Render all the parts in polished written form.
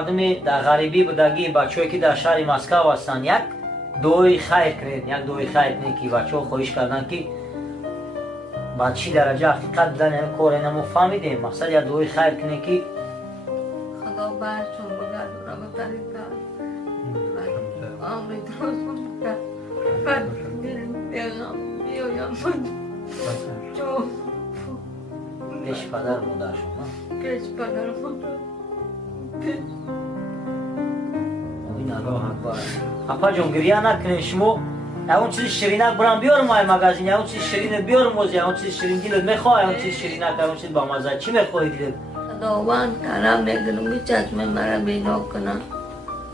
مردم در غریبی بودگی بچه‌ای که در شهر مسکو هستند یک دعای خیر کنید، یک دعای خیر کنید که بچه‌ها خواهش کردن که با چی درجه حقیقت بودن این کار اینو فهمیدیم. مقصد یک دعای خیر کنید که خدا برشون بگردونه به طریقه آمری درست کنه بعد بیایم چون پیش پدر مادر شما پیش پدر مادر این الله اکبر. اپا جون گریه نکنین شما. اون چیز شیرینک برام بیارم مای مغازین، اون چیز شیرین بیارم موزی، اون چیز شیرین دیلت میخوای، اون چیز شیرینک، اون چیز با مزه چی میخوای دیلت؟ خداوند کرم نکنه که چشم مرا بینا کنه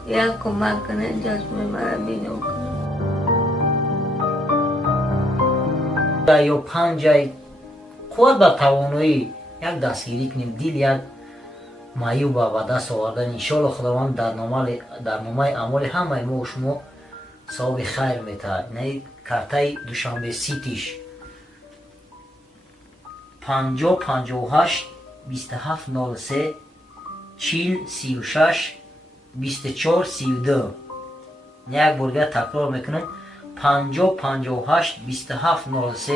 یا کمک کنه چشم مرا بینا کنه. یا پنجای خود با توانایی یک دستگیری کنیم دیل یک مایو با دست آوردن انشالله خداوند در نامه اعمال همه ما و شما ثواب خیر میتهد. نه کارتای دوشنبه سیتیش 50 58 27 03 40 36 24 32. یک بار تکرار میکنم 50 58 27 03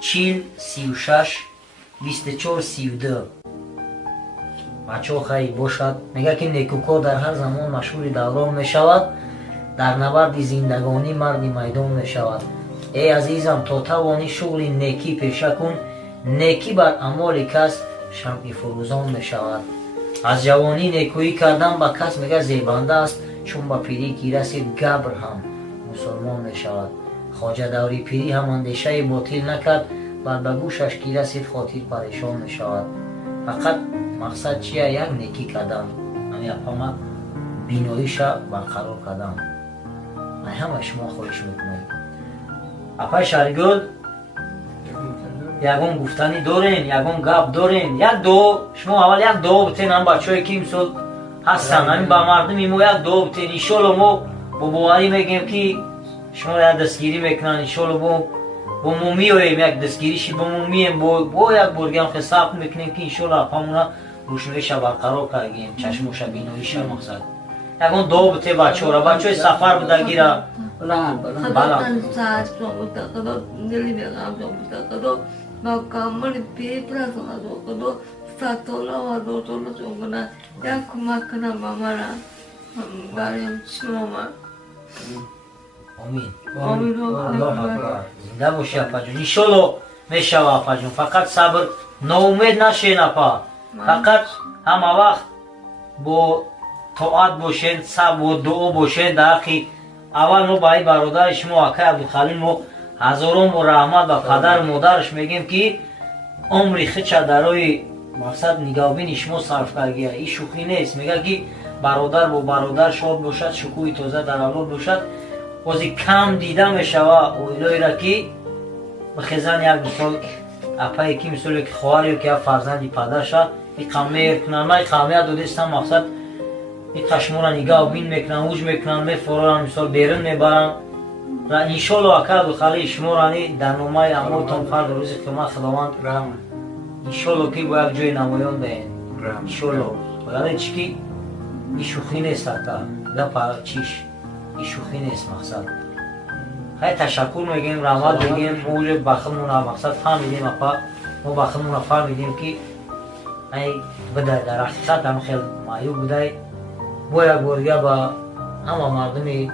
40 36 24 32. بچه ها خیلی باشد. میگه که نیکوکار در هر زمان مشهور دوران میشود، در نبرد زندگانی مردی میدان میشود. ای عزیزم تا توانی شغل نیکی پیشه کن، نیکی بر اعمال کس شمع فروزان میشود. از جوانی نیکویی کردن به کس میگه زیبنده است، چون به پیری کی رسید گبر هم مسلمان میشود. خواجه دوری پیری هم اندیشه باطل نکرد، بل به گوشش کی رسید خاطر پریشان میشود. فقط مقصد چیه؟ یک نیکی کردن، یعنی اپا بیناییش برقرار کردن. من همه شما خواهش میکنم. اپا شهرگل یکم گفتنی دارین، یکم گپ دارین. یک دو شما اول یک دو بتین هم بچه‌ای که امسال هستن همین با مردم ما یک دو بتین. انشالله ما با باوری میگیم که شما یک دستگیری میکنن. انشالله با ما میاییم یک دستگیریشی با ما میایم با یک برگم حساب میکنیم که انشالله اپامونا روشنیش برقرار کردیم، چشموش بیناییش مقصد. یکم دو بته بچه‌ها را بچه‌ای سفر بودگی را خدا تنساش بوده، خدا دلی بیغم بوده، خدا ناکامل پیپر خدا ساتولا و دوتولا چونگنا یا کمک کنه با مرا بریم شما. آمین. الله اکبر. زنده باشی اپا جون. انشالله میشود اپا جون. فقط صبر، ناامید نشین اپا. فقط همه وقت با طاعت باشین، صبر و دعا باشین. در حقی اول ما با برادر شما اکای عبدالخلیل ما هزاران و رحمت و پدر و مادرش میگیم که عمری خچه درای مقصد نگاهبین شما صرف کرده. این شوخی نیست. میگه که برادر با برادر شاد باشد، شکوی تازه در اولاد باشد، بازی کم دیده میشود. و الهی را که بخیزن یک مثال اپایی که مثال که خواهری که فرزندی پدر شد این قمیر کنن. من قمیر دودستم مقصد این خشمون را نگاه بین میکنن، اوج میکنن، میفرارن، مثال بیرون میبرن. و انشالله اکاد و خالی شما رانی در نامه اعمالتان فرد روز قیامت خداوند انشالله که با یک جای نمایان بین. انشالله ولی چی این شوخی نیست تا گپ چیش این شوخی نیست. مقصد خیلی تشکر میگیم، رحمت میگیم. موج بخمون مقصد فهمیدیم اپا ما بخمون فهمیدیم که ای بده در حقیقت هم خیلی معیوب بوده. با یک بارگه با همه مردم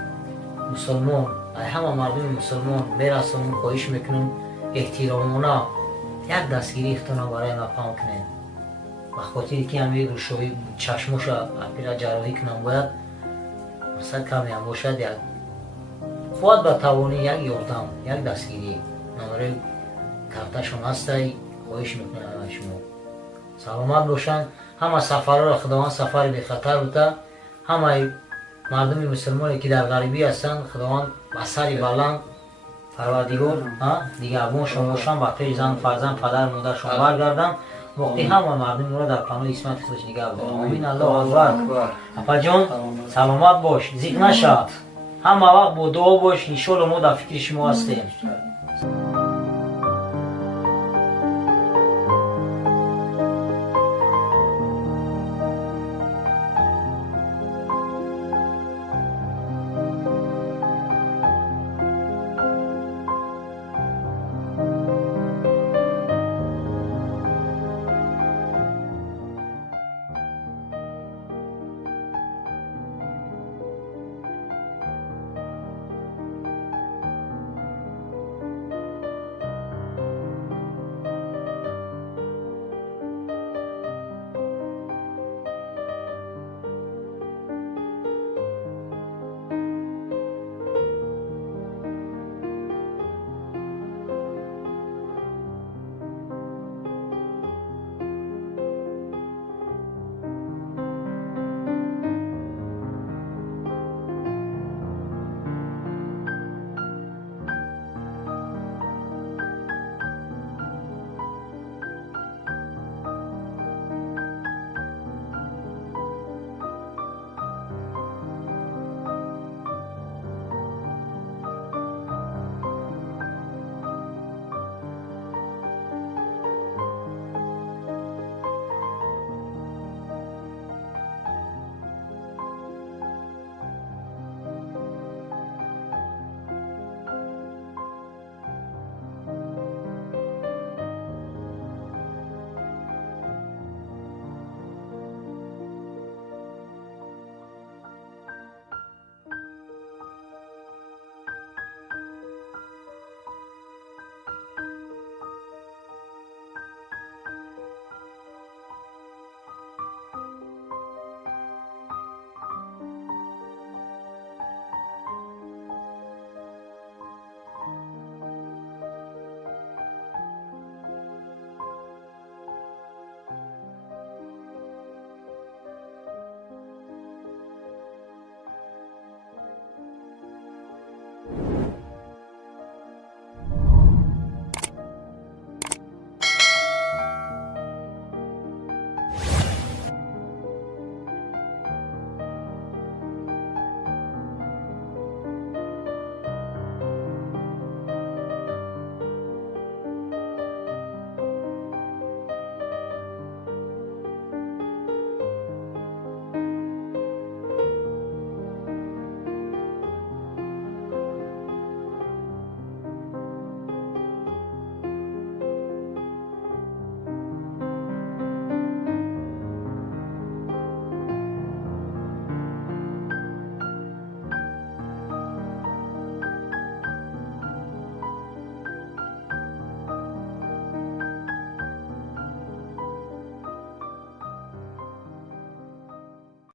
مسلمان همه مردم مسلمان میرسونم خواهش میکنم احترامونه یک دستگیری اختنا برای ما پام کنیم. بخاطر که همین روشوی چشموش اپیرا جراحی کنم باید مقصد کمی هم باشد یک خود به توانی یک یاردم یک دستگیری نمره کارتشون هسته. خواهش میکنم شما سلامت باشن. همه سفر را خداوند سفر بی خطر بوده. همه مردم مسلمانی که در غریبی هستند خداوند بسری بلند پروردگار دیگه ابونشون باشن با پی زن فرزند پدر مادرشون برگردن. وقتی همه مردم را در پناه اسمت خودش نگه داره. آمین. الله اکبر. اپا جان سلامت باش، زیق نشد. همه وقت با دعا باش. انشالله ما در فکر شما هستیم.